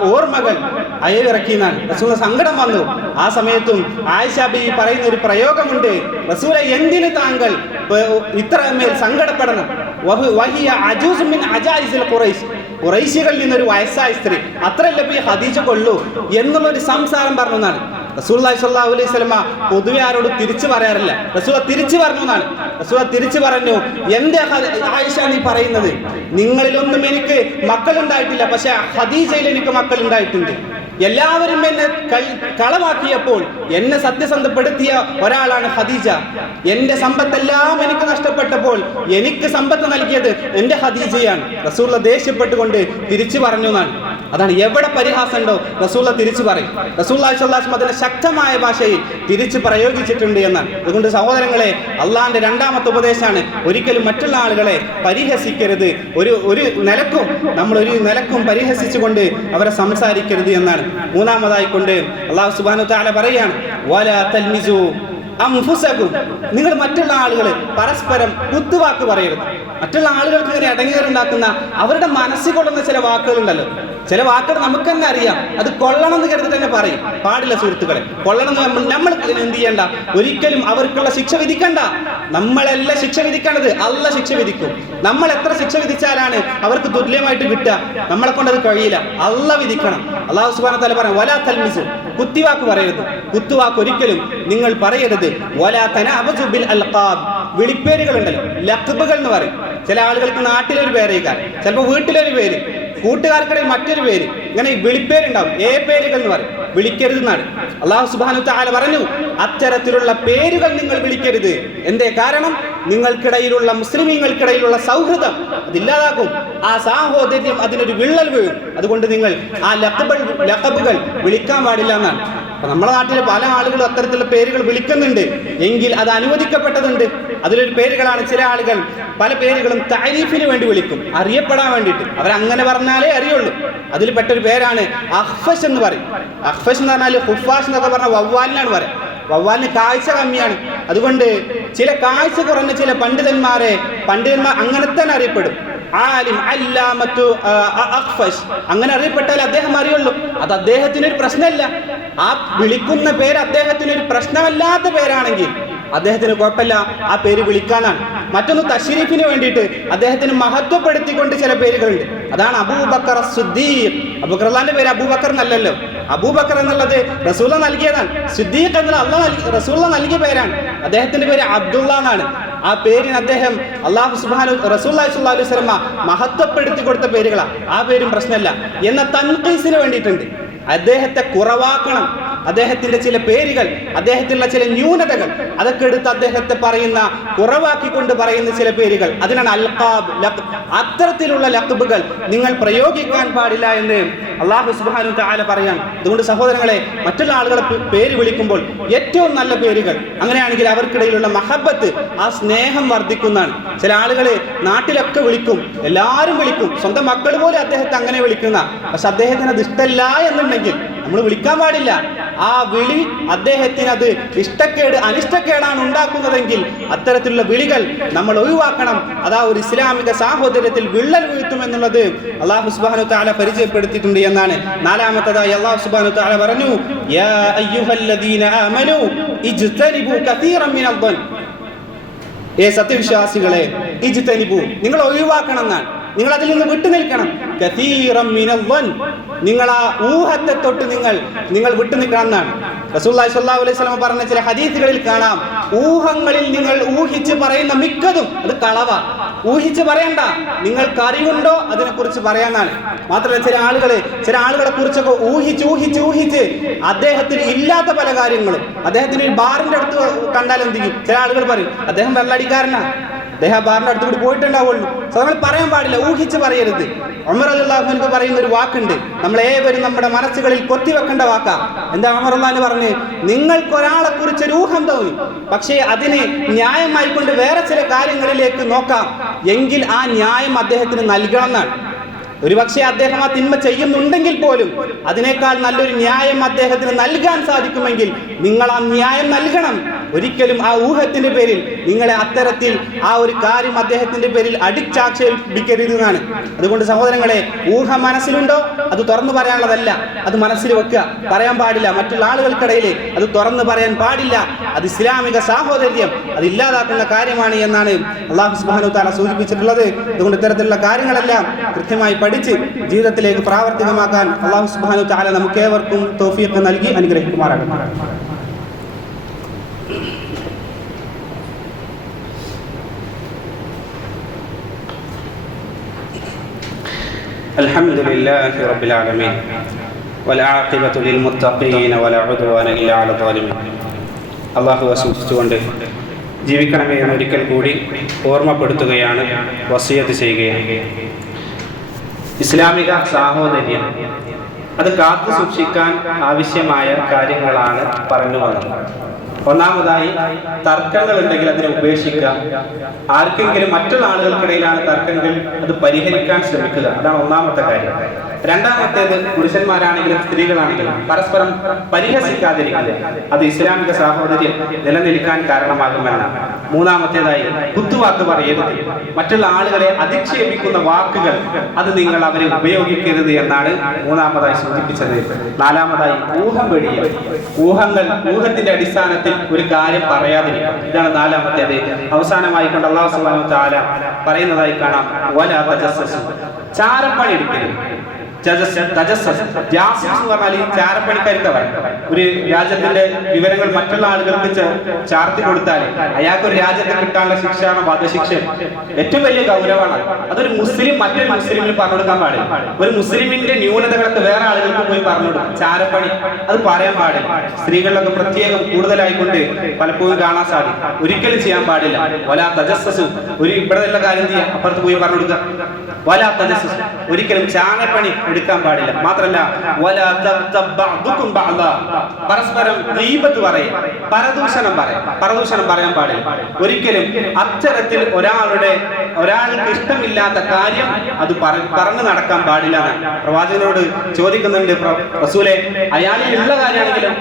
ഓർമ്മകൾ അയവിറക്കിയെന്നാണ്. റസൂല സങ്കടം വന്നു. ആ സമയത്തും ആയിഷ ബി പറയുന്ന ഒരു പ്രയോഗമുണ്ട്. റസൂല എന്തിന് താങ്കൾ ഇത്ര ഇത്രമേൽ സങ്കടപ്പെടണം? ഖുറൈശികളിൽ നിന്നൊരു വയസ്സായ സ്ത്രീ. അത്രയല്ല ഈ ഹദീജ കൊള്ളൂ എന്നുള്ള ഒരു സംസാരം പറഞ്ഞു എന്നാണ്. റസൂൽ സ്വല്ലാഹു അലൈഹി സ്വലമ പൊതുവെ ആരോട് തിരിച്ചു പറയാറില്ല. റസൂല തിരിച്ചു പറഞ്ഞു എന്നാണ്. റസൂല തിരിച്ചു പറഞ്ഞു എന്റെ ആയിഷ നീ പറയുന്നത്? നിങ്ങളിലൊന്നും എനിക്ക് മക്കളുണ്ടായിട്ടില്ല. പക്ഷെ ഹദീജയിൽ എനിക്ക് മക്കളുണ്ടായിട്ടുണ്ട്. എല്ലാവരും എന്നെ കളവാക്കിയപ്പോൾ എന്നെ സത്യസന്ധപ്പെടുത്തിയ ഒരാളാണ് ഖദീജ. എന്റെ സമ്പത്തെല്ലാം എനിക്ക് നഷ്ടപ്പെട്ടപ്പോൾ എനിക്ക് സമ്പത്ത് നൽകിയത് എന്റെ ഖദീജയാണ്. റസൂള്ള ദേഷ്യപ്പെട്ടുകൊണ്ട് തിരിച്ചു പറഞ്ഞു എന്നാണ്. അതാണ് എവിടെ പരിഹാസം ഉണ്ടോ റസൂള്ള തിരിച്ചു പറയും. റസൂള്ളി സ്വല്ലാസ്മ അതിനെ ശക്തമായ ഭാഷയിൽ തിരിച്ചു പ്രയോഗിച്ചിട്ടുണ്ട് എന്നാണ് അതുകൊണ്ട് സഹോദരങ്ങളെ അള്ളാഹിന്റെ രണ്ടാമത്തെ ഉപദേശമാണ് ഒരിക്കലും മറ്റുള്ള ആളുകളെ പരിഹസിക്കരുത്. ഒരു ഒരു നിലക്കും നമ്മൾ ഒരു നിലക്കും പരിഹസിച്ചുകൊണ്ട് അവരെ സംസാരിക്കരുത് എന്നാണ്. മൂന്നാമതായി കൊണ്ട് അള്ളാഹു സുബാനു താല പറയാണ് "വലാ തൽമിസു അംഫുസകും." നിങ്ങൾ മറ്റുള്ള ആളുകൾ പരസ്പരം കുത്തുവാക്ക് പറയരുത്. മറ്റുള്ള ആളുകൾക്ക് ഇങ്ങനെ ഇടങ്ങേറുണ്ടാക്കുന്ന അവരുടെ മനസ്സിൽ കൊള്ളുന്ന ചില വാക്കുകളുണ്ടല്ലോ. ചില വാക്കുകൾ നമുക്ക് തന്നെ അറിയാം. അത് കൊള്ളണം എന്ന് കരുതി തന്നെ പറയും. പാടില്ല സുഹൃത്തുക്കളെ. കൊള്ളണം നമ്മൾ നമ്മൾ എന്ത് ചെയ്യണ്ട? ഒരിക്കലും അവർക്കുള്ള ശിക്ഷ വിധിക്കണ്ട. നമ്മളല്ല ശിക്ഷ വിധിക്കേണ്ടത്. അല്ല ശിക്ഷ വിധിക്കും. നമ്മൾ എത്ര ശിക്ഷ വിധിച്ചാലാണ് അവർക്ക് തുല്യമായിട്ട് കിട്ടുക. നമ്മളെ കൊണ്ട് അത് കഴിയില്ല. അല്ല വിധിക്കണം. അള്ളാഹു സുബാന തല പറയാം വലാ തൽമിസു. കുത്തിവാക്ക് പറയരുത്. കുത്തുവാക്ക് ഒരിക്കലും നിങ്ങൾ പറയരുത്. വലാ തന ബിൽ അൽഖാബ്. വിളിപ്പേരുകൾ ഉണ്ടല്ലോ ലഖബുകൾ എന്ന് പറയും. ചില ആളുകൾക്ക് നാട്ടിലൊരു പേരേക്കാർ. ചിലപ്പോൾ വീട്ടിലൊരു പേര്. കൂട്ടുകാർക്കിടയിൽ മറ്റൊരു പേര്. ഇങ്ങനെ വിളിപ്പേരുണ്ടാവും. ഏ പേരുകൾ എന്ന് പറയും. വിളിക്കരുതെന്നാണ്. അള്ളാഹു സുബാനു താല പറഞ്ഞു അത്തരത്തിലുള്ള പേരുകൾ നിങ്ങൾ വിളിക്കരുത്. എന്തേ കാരണം? നിങ്ങൾക്കിടയിലുള്ള മുസ്ലിമീങ്ങൾക്കിടയിലുള്ള സൗഹൃദം അതില്ലാതാക്കും ആ സാഹോദര്യം അതിനൊരു വിള്ളൽ വീഴും. അതുകൊണ്ട് നിങ്ങൾ ആ ലക്കബൾ ലക്കബുകൾ വിളിക്കാൻ പാടില്ല എന്നാണ്. നമ്മുടെ നാട്ടിലെ പല ആളുകളും അത്തരത്തിലുള്ള പേരുകൾ വിളിക്കുന്നുണ്ട്. എങ്കിൽ അത് അനുവദിക്കപ്പെട്ടതുണ്ട്. അതിലൊരു പേരുകളാണ് ചില ആളുകൾ പല പേരുകളും താരീഫിന് വേണ്ടി വിളിക്കും. അറിയപ്പെടാൻ വേണ്ടിയിട്ട്. അവരങ്ങനെ പറഞ്ഞാലേ അറിയുള്ളൂ. അതിൽ പെട്ടൊരു പേരാണ് അഹ്ഫസ് എന്ന് പറയും. അഹ്ഫഷ് എന്ന് പറഞ്ഞാൽ ഹുഫാസ് എന്നൊക്കെ പറഞ്ഞാൽ വവ്വാലിനാണ് പറയാം. വവ്വാലിന് കാഴ്ച കമ്മിയാണ്. അതുകൊണ്ട് ചില കാഴ്ച കുറഞ്ഞ ചില പണ്ഡിതന്മാരെ പണ്ഡിതന്മാർ അങ്ങനെ തന്നെ അറിയപ്പെടും. ആലിം അല്ലാമത്തു ആ, അങ്ങനെ അറിയപ്പെട്ടാൽ അദ്ദേഹം അറിയുള്ളൂ. അത് അദ്ദേഹത്തിന് ഒരു പ്രശ്നമല്ല. ആ വിളിക്കുന്ന പേര് അദ്ദേഹത്തിന് ഒരു പ്രശ്നമല്ലാത്ത പേരാണെങ്കിൽ അദ്ദേഹത്തിന് കുഴപ്പമില്ല. ആ പേര് വിളിക്കാനാണ്. മറ്റൊന്ന് തഷരീഫിന് വേണ്ടിയിട്ട് അദ്ദേഹത്തിന് മഹത്വപ്പെടുത്തിക്കൊണ്ട് ചില പേരുകളുണ്ട്. അതാണ് അബൂബക്കർ സുദ്ദീഖ് അബൂബക്കർലാന്റെ പേര് അബൂബക്കർ എന്നല്ലല്ലോ. അബൂബക്കർ എന്നുള്ളത് റസൂല നൽകിയതാണ്. സുദ്ദീഖ് എന്നുള്ള അള്ള നൽകി റസൂല നൽകിയ പേരാണ്. അദ്ദേഹത്തിന്റെ പേര് അബ്ദുള്ള എന്നാണ്. ആ പേരിന് അദ്ദേഹം അള്ളാഹു സുബാനു റസൂല്ലി അലൈഹി സ്വലമ മഹത്വപ്പെടുത്തി കൊടുത്ത പേരുകളാണ് ആ പേരും പ്രശ്നമല്ല. എന്ന തൻകീസിന് വേണ്ടിയിട്ടുണ്ട്. അദ്ദേഹത്തെ കുറവാക്കണം. അദ്ദേഹത്തിന്റെ ചില പേരുകൾ അദ്ദേഹത്തിലുള്ള ചില ന്യൂനതകൾ അതൊക്കെ എടുത്ത് അദ്ദേഹത്തെ പറയുന്ന കുറവാക്കിക്കൊണ്ട് പറയുന്ന ചില പേരുകൾ. അതിനാണ് അൽഖാബ് അത്തരത്തിലുള്ള ലഖബുകൾ നിങ്ങൾ പ്രയോഗിക്കാൻ പാടില്ല എന്ന് അള്ളാഹു സുബാനു താല പറയാൻ അതുകൊണ്ട് സഹോദരങ്ങളെ മറ്റുള്ള ആളുകളെ പേര് വിളിക്കുമ്പോൾ ഏറ്റവും നല്ല പേരുകൾ അങ്ങനെയാണെങ്കിൽ അവർക്കിടയിലുള്ള മഹബത്ത് ആ സ്നേഹം വർദ്ധിക്കുന്നതാണ്. ചില ആളുകളെ നാട്ടിലൊക്കെ വിളിക്കും എല്ലാവരും വിളിക്കും. സ്വന്തം മക്കൾ പോലെ അദ്ദേഹത്തെ അങ്ങനെ വിളിക്കുന്ന പക്ഷെ അദ്ദേഹത്തിന് അത് ഇഷ്ടമല്ല എന്നുണ്ടെങ്കിൽ നമ്മൾ വിളിക്കാൻ പാടില്ല. ആ വിളി അദ്ദേഹത്തിന് അത് ഇഷ്ടക്കേട് അനിഷ്ടക്കേടാണ് ഉണ്ടാക്കുന്നതെങ്കിൽ അത്തരത്തിലുള്ള വിളികൾ നമ്മൾ ഒഴിവാക്കണം. അതാ ഒരു ഇസ്ലാമിക സാഹോദര്യത്തിൽ വിള്ളൽ വീഴ്ത്തുമെന്നുള്ളത് അള്ളാഹു സുബാനു താല പരിചയപ്പെടുത്തിയിട്ടുണ്ട് എന്നാണ്. നാലാമത്തതായി അള്ളാഹു സുബാനു താല പറഞ്ഞു ഏ സത്യവിശ്വാസികളെ ഇജ്തനിബു നിങ്ങൾ ഒഴിവാക്കണം എന്നാണ്. നിങ്ങൾ അതിൽ നിന്ന് വിട്ടു നിൽക്കണം. നിങ്ങൾ ആ ഊഹത്തെ തൊട്ട് നിങ്ങൾ നിങ്ങൾ വിട്ടു നിൽക്കണം എന്നാണ് അലൈഹി പറഞ്ഞ ചില ഹദീസുകളിൽ കാണാം. ഊഹങ്ങളിൽ നിങ്ങൾ ഊഹിച്ച് പറയുന്ന മിക്കതും അത് കളവ. ഊഹിച്ച് പറയണ്ട. നിങ്ങൾക്ക് അറിവുണ്ടോ? അതിനെക്കുറിച്ച് പറയാനാണ്. മാത്രമല്ല ചില ആളുകളെ ചില ആളുകളെ കുറിച്ചൊക്കെ ഊഹിച്ച് ഊഹിച്ച് ഊഹിച്ച് അദ്ദേഹത്തിന് ഇല്ലാത്ത പല കാര്യങ്ങളും. അദ്ദേഹത്തിന് ബാറിന്റെ അടുത്ത് കണ്ടാൽ എന്ത് ചെയ്യും? ചില ആളുകൾ പറയും അദ്ദേഹം വെള്ളടിക്കാരനാ അദ്ദേഹം ബാറിന്റെ അടുത്ത് കൂടി പോയിട്ടുണ്ടാവുള്ളൂ നമ്മൾ പറയാൻ പാടില്ല ഊഹിച്ച് പറയരുത്. ഉമർ അല്ലാഹുവിനൊക്കെ പറയുന്ന ഒരു വാക്കുണ്ട്. നമ്മൾ ഏവരും നമ്മുടെ മനസ്സുകളിൽ കൊത്തിവെക്കേണ്ട വാക്കാ. എന്താ ഉമർ അള്ളഹാന് പറഞ്ഞ്? നിങ്ങൾക്ക് ഒരാളെ കുറിച്ച് ഒരു ഊഹം തോന്നി. പക്ഷേ അതിന് ന്യായമായിക്കൊണ്ട് വേറെ ചില കാര്യങ്ങളിലേക്ക് നോക്കാം. എങ്കിൽ ആ ന്യായം അദ്ദേഹത്തിന് നൽകണം എന്നാണ് ഒരു പക്ഷേ അദ്ദേഹം ആ തിന്മ ചെയ്യുന്നുണ്ടെങ്കിൽ പോലും അതിനേക്കാൾ നല്ലൊരു ന്യായം അദ്ദേഹത്തിന് നൽകാൻ സാധിക്കുമെങ്കിൽ നിങ്ങൾ ആ ന്യായം നൽകണം. ഒരിക്കലും ആ ഊഹത്തിന്റെ പേരിൽ നിങ്ങളെ അത്തരത്തിൽ ആ ഒരു കാര്യം അദ്ദേഹത്തിന്റെ പേരിൽ അടിച്ചാക്ഷേപിക്കരുതെന്നാണ്. അതുകൊണ്ട് സഹോദരങ്ങളെ ഊഹ മനസ്സിലുണ്ടോ? അത് തുറന്നു പറയാനുള്ളതല്ല. അത് മനസ്സിൽ വെക്കുക. പറയാൻ പാടില്ല. മറ്റുള്ള ആളുകൾക്കിടയിൽ അത് തുറന്നു പറയാൻ പാടില്ല. അത് ഇസ്ലാമിക സാഹോദര്യം. അത് ഇല്ലാതാക്കുന്ന കാര്യമാണ് എന്നാണ് അള്ളാഹു സുബാനു താല സൂചിപ്പിച്ചിട്ടുള്ളത്. അതുകൊണ്ട് ഇത്തരത്തിലുള്ള കാര്യങ്ങളെല്ലാം കൃത്യമായി പഠിച്ച് ജീവിതത്തിലേക്ക് പ്രാവർത്തികമാക്കാൻ അള്ളാഹു സുബാനു താല നമുക്കേവർക്കും തോഫിയൊക്കെ നൽകി അനുഗ്രഹിക്കുമാറാകട്ടെ الحمد لله رب العالمين والعاقبة للمتقين ولا عدوان إلا على الظالمين അള്ളാഹുവെ സൂക്ഷിച്ചുകൊണ്ട് ജീവിക്കണമേ എന്ന് ഒരിക്കൽ കൂടി ഓർമ്മപ്പെടുത്തുകയാണ് വസിയത്ത് ചെയ്യുകയാണ് ഇസ്ലാമിക സാഹോദര്യം. അത് കാത്തു സൂക്ഷിക്കാൻ ആവശ്യമായ കാര്യങ്ങളാണ് പറഞ്ഞു വന്നത്. ഒന്നാമതായി തർക്കങ്ങൾ ഉണ്ടെങ്കിൽ അതിനെ ഉപേക്ഷിക്കുക. ആർക്കെങ്കിലും മറ്റുള്ള ആളുകൾക്കിടയിലാണ് തർക്കങ്ങൾ അത് പരിഹരിക്കാൻ ശ്രമിക്കുക. അതാണ് ഒന്നാമത്തെ കാര്യം. രണ്ടാമത്തേത് പുരുഷന്മാരാണെങ്കിലും സ്ത്രീകളാണെങ്കിലും പരസ്പരം പരിഹസിക്കാതിരിക്കുക. അത് ഇസ്ലാമിക സാഹോദര്യം നിലനിൽക്കാൻ കാരണമാകുമെന്നാണ്. മൂന്നാമത്തേതായി കുത്തുവാക്ക് പറയരുത്. മറ്റുള്ള ആളുകളെ അധിക്ഷേപിക്കുന്ന വാക്കുകൾ അത് നിങ്ങൾ അവരെ ഉപയോഗിക്കരുത് എന്നാണ് മൂന്നാമതായി സൂചിപ്പിച്ചത്. നാലാമതായി ഊഹം വെടിയ ഊഹങ്ങൾ ഊഹത്തിന്റെ അടിസ്ഥാനത്തിൽ ഒരു കാര്യം പറയാതിരിക്കും. ഇതാണ് നാലാമത്തേത്. അവസാനമായി കൊണ്ട് അള്ളാഹു സുബാനു താല പറയുന്നതായി കാണാം. ചാരപ്പണി എടുക്കരുത്. എന്ന് ഒരു രാജ്യത്തിന്റെ വിവരങ്ങൾ മറ്റുള്ള ആളുകൾക്ക് ചാർത്തി കൊടുത്താൽ അയാൾക്ക് ഒരു രാജ്യത്തെ കിട്ടാനുള്ള ശിക്ഷയാണ് വധശിക്ഷ ഏറ്റവും വലിയ ഗൗരവമാണ് അതൊരു മുസ്ലിം മറ്റൊരു മുസ്ലിമിന് പറഞ്ഞു കൊടുക്കാൻ പാടില്ല. ഒരു മുസ്ലിമിന്റെ ന്യൂനതകളൊക്കെ വേറെ ആളുകൾക്ക് പോയി പറഞ്ഞു കൊടുക്കും. ചാരപ്പണി അത് പറയാൻ പാടില്ല. സ്ത്രീകളിലൊക്കെ പ്രത്യേകം കൂടുതലായിക്കൊണ്ട് പലപ്പോഴും കാണാൻ സാധിക്കും. ഒരിക്കലും ചെയ്യാൻ പാടില്ല. വല തജസ്സസും. ഒരു ഇവിടെയുള്ള കാര്യം ചെയ്യാം അപ്പുറത്ത് പോയി പറഞ്ഞു കൊടുക്കുക. വലാ തജസ്സസും. ഒരിക്കലും ചാനപ്പണി എടുക്കാൻ പാടില്ല. മാത്രമല്ല പരസ്പരം ദീപത്ത് പറയും പരദൂഷണം പറയും. പരദൂഷണം പറയാൻ പാടില്ല. ഒരിക്കലും അത്തരത്തിൽ ഒരാളുടെ ഒരാൾക്ക് ഇഷ്ടമില്ലാത്ത കാര്യം അത് പറഞ്ഞു നടക്കാൻ പാടില്ല പ്രവാചകനോട് ചോദിക്കുന്നുണ്ട് അയാളിൽ ഉള്ള കാര്യമാണെങ്കിലും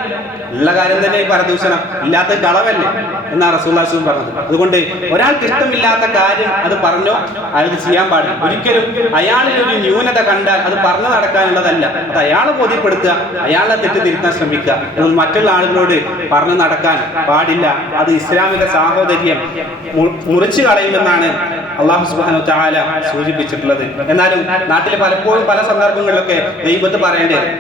ഉള്ള കാര്യം തന്നെ ഈ പരദൂഷണം ഇല്ലാത്ത കളവല്ലേ എന്നാണ് റസൂല്ലാസും പറഞ്ഞത്. അതുകൊണ്ട് ഒരാൾക്ക് ഇഷ്ടമില്ലാത്ത കാര്യം അത് പറഞ്ഞോ? അയാൾക്ക് ചെയ്യാൻ പാടില്ല. ഒരിക്കലും അയാളിൽ ഒരു ന്യൂനത കണ്ടാൽ അത് പറഞ്ഞു നടക്കാനുള്ളതല്ല. അത് അയാളെ ബോധ്യപ്പെടുത്തുക അയാളെ തെറ്റ് തിരുത്താൻ ശ്രമിക്കുക. അതൊന്നും മറ്റുള്ള ആളുകളോട് പറഞ്ഞു നടക്കാൻ പാടില്ല. അത് ഇസ്ലാമിക സാഹോദര്യം മുറിച്ചു കളയുമെന്നാണ് അള്ളാഹു തആല സൂചിപ്പിച്ചിട്ടുള്ളത്. എന്നാലും നാട്ടിൽ പലപ്പോഴും പല സന്ദർഭങ്ങളിലൊക്കെ ദൈവത്ത് പറയേണ്ടി വരും.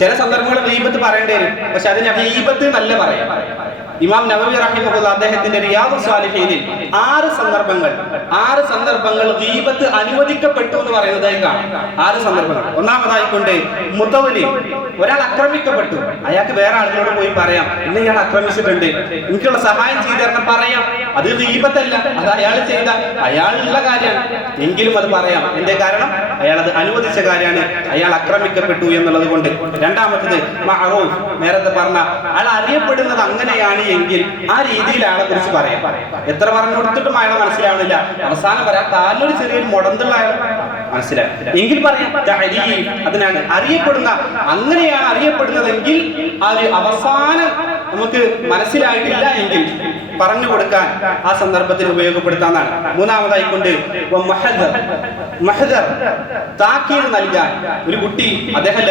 ചില സന്ദർഭങ്ങളിൽ ദൈവത്ത് പറയേണ്ടി വരും. പക്ഷെ അതിന് ദൈവത്ത് നല്ല പറയാം. ഇമാം നബവി റഹിമഹുല്ല അദ്ദേഹത്തിന്റെ റിയാദു സ്വാലിഹീനിൽ ആറ് സന്ദർഭങ്ങൾ ആറ് സന്ദർഭങ്ങൾ ദീപത്ത് അനുവദിക്കപ്പെട്ടു എന്ന് പറയുന്നത് ആറ് സന്ദർഭങ്ങൾ. ഒന്നാമതായിക്കൊണ്ട് മുത്തവലി ഒരാൾ ആക്രമിക്കപ്പെട്ടു. അയാൾക്ക് വേറെ ആളുകളോട് പോയി പറയാം ഇന്ന് ഇയാൾ ആക്രമിച്ചിട്ടുണ്ട്. എനിക്കുള്ള സഹായം ചെയ്തു തരണം പറയാം. അത് ദീപത്തല്ല അത് അയാൾ ചെയ്ത അയാളുള്ള കാര്യമാണ്. എങ്കിലും അത് പറയാം. എന്റെ കാരണം? അയാൾ അത് അനുവദിച്ച കാര്യമാണ്. അയാൾ ആക്രമിക്കപ്പെട്ടു എന്നുള്ളത് കൊണ്ട്. രണ്ടാമത്തത് നേരത്തെ പറഞ്ഞ അയാൾ അറിയപ്പെടുന്നത് അങ്ങനെയാണ് എങ്കിൽ ആ രീതിയിൽ അയാളെ കുറിച്ച് പറയാം. എത്ര പറഞ്ഞു കൊടുത്തിട്ടും അയാളെ മനസ്സിലാവണില്ല. അവസാനം പറയാം കാലിനൊരു ചെറിയൊരു മുടന്തുള്ള അയാൾ. മനസ്സിലായി. എങ്കിൽ പറയാം. അതിനാണ്. അറിയപ്പെടുന്ന അങ്ങനെയാണ് അറിയപ്പെടുന്നതെങ്കിൽ ആ ഒരു അവസാനം നമുക്ക് മനസ്സിലായിട്ടില്ല എങ്കിൽ പറഞ്ഞു കൊടുക്കാൻ ആ സന്ദർഭത്തിൽ ഉപയോഗപ്പെടുത്താന്നാണ് മൂന്നാമതായിക്കൊണ്ട് താക്കീത് നൽകാൻ ഒരു കുട്ടി അദ്ദേഹം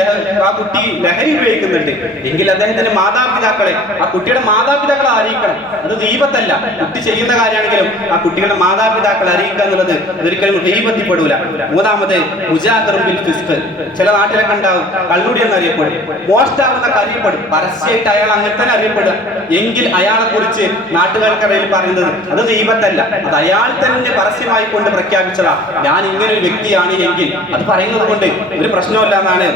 ആ കുട്ടി ലഹരി ഉപയോഗിക്കുന്നുണ്ട്. എങ്കിൽ അദ്ദേഹത്തിന്റെ മാതാപിതാക്കളെ ആ കുട്ടിയുടെ മാതാപിതാക്കളെ അറിയിക്കണം. അത് ദീപത്തല്ല. കുട്ടി ചെയ്യുന്ന കാര്യമാണെങ്കിലും ആ കുട്ടികളുടെ മാതാപിതാക്കളെ അറിയിക്കുക എന്നുള്ളത് ഒരിക്കലും ദീപത്തിപ്പെടൂല മൂന്നാമത് മുജാഹിറും ബിൽ ഫിസ്ക് ചില നാട്ടിലൊക്കെ ഉണ്ടാവും. കള്ളുടി എന്ന് അറിയപ്പെടും മോഷ്ടാവെന്നൊക്കെ അറിയപ്പെടും പരസ്യമായിട്ട് അയാൾ അങ്ങനെ തന്നെ അറിയപ്പെടുക. എങ്കിൽ അയാളെ കുറിച്ച് നാട്ടുകാർക്കിടയിൽ പറയുന്നത് അത് ദൈവത്തല്ല അത് അയാൾ തന്നെ പരസ്യമായി കൊണ്ട് പ്രഖ്യാപിച്ചതാ. ഞാൻ ഇങ്ങനെ ഒരു വ്യക്തിയാണ് എങ്കിൽ അത് പറയുന്നത് കൊണ്ട് ഒരു പ്രശ്നമല്ല എന്നാണ്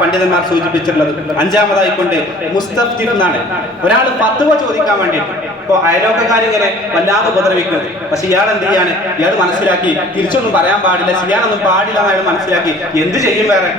പണ്ഡിതന്മാർ സൂചിപ്പിച്ചിട്ടുള്ളത്. അഞ്ചാമതായിക്കൊണ്ട് മുസ്തഫ്തിഫ് എന്നാണ്. ഒരാൾ പത്തുവ ചോദിക്കാൻ വേണ്ടിയിട്ട് ഇപ്പൊ അയലോക്കക്കാരിങ്ങനെ വല്ലാതെ ഉപദ്രവിക്കുന്നത്. പക്ഷെ ഇയാൾ എന്ത് ചെയ്യാണ്? ഇയാൾ മനസ്സിലാക്കി. തിരിച്ചൊന്നും പറയാൻ പാടില്ല. ചെയ്യാനൊന്നും പാടില്ല എന്ന് അയാൾ മനസ്സിലാക്കി. എന്ത് ചെയ്യും വേറെ?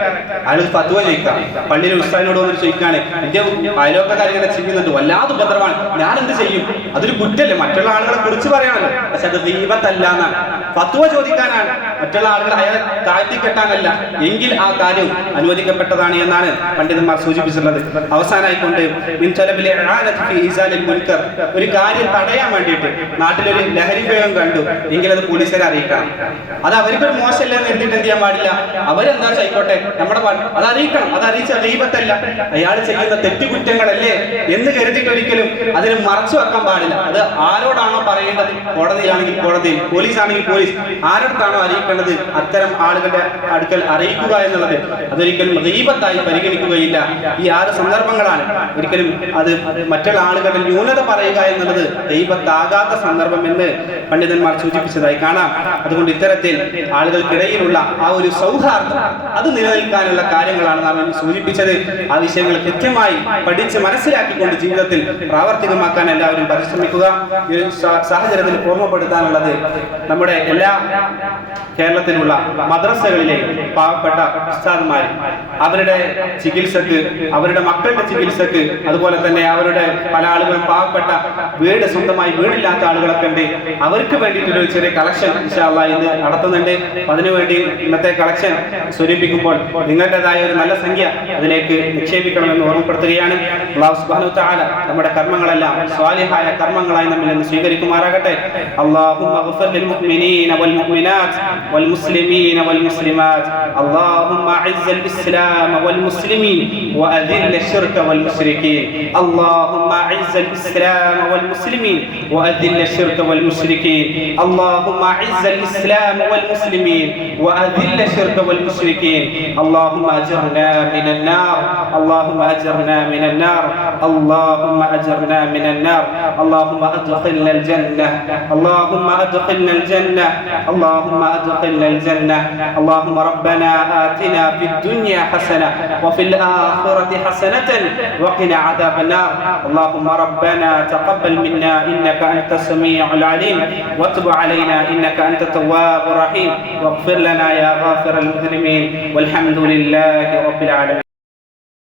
അയാൾ പത്തുവ ചോദിക്കാം പള്ളിയിലെ ഉസ്താദിനോട് വന്നിട്ട് ചോദിക്കാണ് എന്റെ അയലോക്കക്കാരിങ്ങനെ ചെയ്യുന്നുണ്ട്. വല്ലാതെ ഉപദ്രവമാണ്. ഞാൻ എന്ത് ചെയ്യും? അതൊരു കുറ്റല്ലേ. മറ്റുള്ള ആളുകളെ കുറിച്ച് പറയാണല്ലോ പക്ഷെ അത് ദൈവത്തല്ല എന്നാണ് പത്തുവ ചോദിക്കാനാണ്. മറ്റുള്ള ആളുകൾ അയാളെ താഴ്ത്തിക്കെട്ടാനല്ല എങ്കിൽ ആ കാര്യം അനുവദിക്കപ്പെട്ടതാണ് എന്നാണ് പണ്ഡിതന്മാർ സൂചിപ്പിച്ചിട്ടുള്ളത്. അവസാനമായിക്കൊണ്ട് ഒരു കാര്യം തടയാൻ വേണ്ടിയിട്ട് നാട്ടിലൊരു ലഹരി ഉപയോഗം കണ്ടു എങ്കിൽ അത് പോലീസുകാരെ അറിയിക്കണം. അത് അവർക്കൊരു മോശമല്ല എന്ന് എഴുതിയിട്ട് എന്ത് ചെയ്യാൻ പാടില്ല? അവരെന്താ ആയിക്കോട്ടെ നമ്മുടെ അത് അറിയിക്കണം അത് അറിയിച്ച ദൈവത്തല്ല. അയാൾ ചെയ്യുന്ന തെറ്റുകുറ്റങ്ങളല്ലേ എന്ന് കരുതിയിട്ട് ഒരിക്കലും അതിന് മറച്ചു വെക്കാൻ പാടില്ല. അത് ആരോടാണോ പറയേണ്ടത്? കോടതിയിലാണെങ്കിൽ കോടതിയിൽ പോലീസ്. ആണെങ്കിൽ പോലീസ് ആരോടത്താണോ അറിയിക്കേണ്ടത് അത്തരം ആളുകളുടെ അടുക്കൽ അറിയിക്കുക എന്നുള്ളത് അതൊരിക്കലും ദൈവത്തായി പരിഗണിക്കുകയില്ല. ഈ ആറ് സന്ദർഭങ്ങളാണ്. ഒരിക്കലും അത് മറ്റുള്ള ആളുകളുടെ ന്യൂനത പറയുക എന്നുള്ളത് ദൈവത്താകാത്ത സന്ദർഭം എന്ന് പണ്ഡിതന്മാർ സൂചിപ്പിച്ചതായി കാണാം. അതുകൊണ്ട് ഇത്തരത്തിൽ ആളുകൾക്കിടയിലുള്ള ആ ഒരു സൗഹാർദ്ദം അത് നിലനിൽക്കാനുള്ള കാര്യങ്ങളാണ് നാം സൂചിപ്പിച്ചത്. ആ വിഷയങ്ങൾ കൃത്യമായി പഠിച്ച് മനസ്സിലാക്കിക്കൊണ്ട് ജീവിതത്തിൽ പ്രാവർത്തികമാക്കാൻ എല്ലാവരും പരിശ്രമിക്കുക. ഈ സാഹചര്യത്തിൽ ഓർമ്മപ്പെടുത്താനുള്ളത് നമ്മുടെ എല്ലാ കേരളത്തിലുള്ള മദ്രസകളിലെ പാവപ്പെട്ട ഉസ്താദ്മാർ അവരുടെ ചികിത്സക്ക് അവരുടെ മക്കളുടെ ചികിത്സക്ക് അതുപോലെ തന്നെ അവരുടെ പല ആളുകളും പാവപ്പെട്ട വീട് സ്വന്തമായി വീടില്ലാത്ത ആളുകളൊക്കെ ഉണ്ട്. അവർക്ക് വേണ്ടിയിട്ടൊരു ഒരു ചെറിയ കളക്ഷൻ ഇൻഷാല്ല ഇന്ന് നടത്തുന്നുണ്ട്. അതിനുവേണ്ടി ഇന്നത്തെ കളക്ഷൻ സ്വരൂപിക്കുമ്പോൾ നിങ്ങളുടേതായ ഒരു നല്ല സംഖ്യ അതിലേക്ക് നിക്ഷേപിക്കണമെന്ന് ഓർമ്മപ്പെടുത്തുകയാണ്. നമ്മുടെ കർമ്മങ്ങളെല്ലാം സ്വാലിഹായ കർമ്മങ്ങളായി നമ്മൾ ഇന്ന് സ്വീകരിക്കുമാറാകട്ടെ. അള്ളാഹു والمسلمين والمسلمات. اللهم أعز الإسلام والمسلمين وأذل الشرك والمشركين. اللهم أعز الإسلام والمسلمين وأذل الشرك والمشركين. اللهم أعز الإسلام والمسلمين وأذل الشرك والمشركين. اللهم أجرنا من النار. اللهم أجرنا من النار. اللهم أجرنا من النار. اللهم أدخلنا الجنة. اللهم أدخلنا الجنة. اللهم ادخلنا الجنه اللهم ربنا آتنا في الدنيا حسنة وفي الآخرة حسنة وقنا عذاب النار. اللهم ربنا تقبل منا إنك أنت السميع العليم. وتب علينا إنك أنت التواب الرحيم. واغفر لنا يا غافر المذنبين. والحمد لله رب العالمين.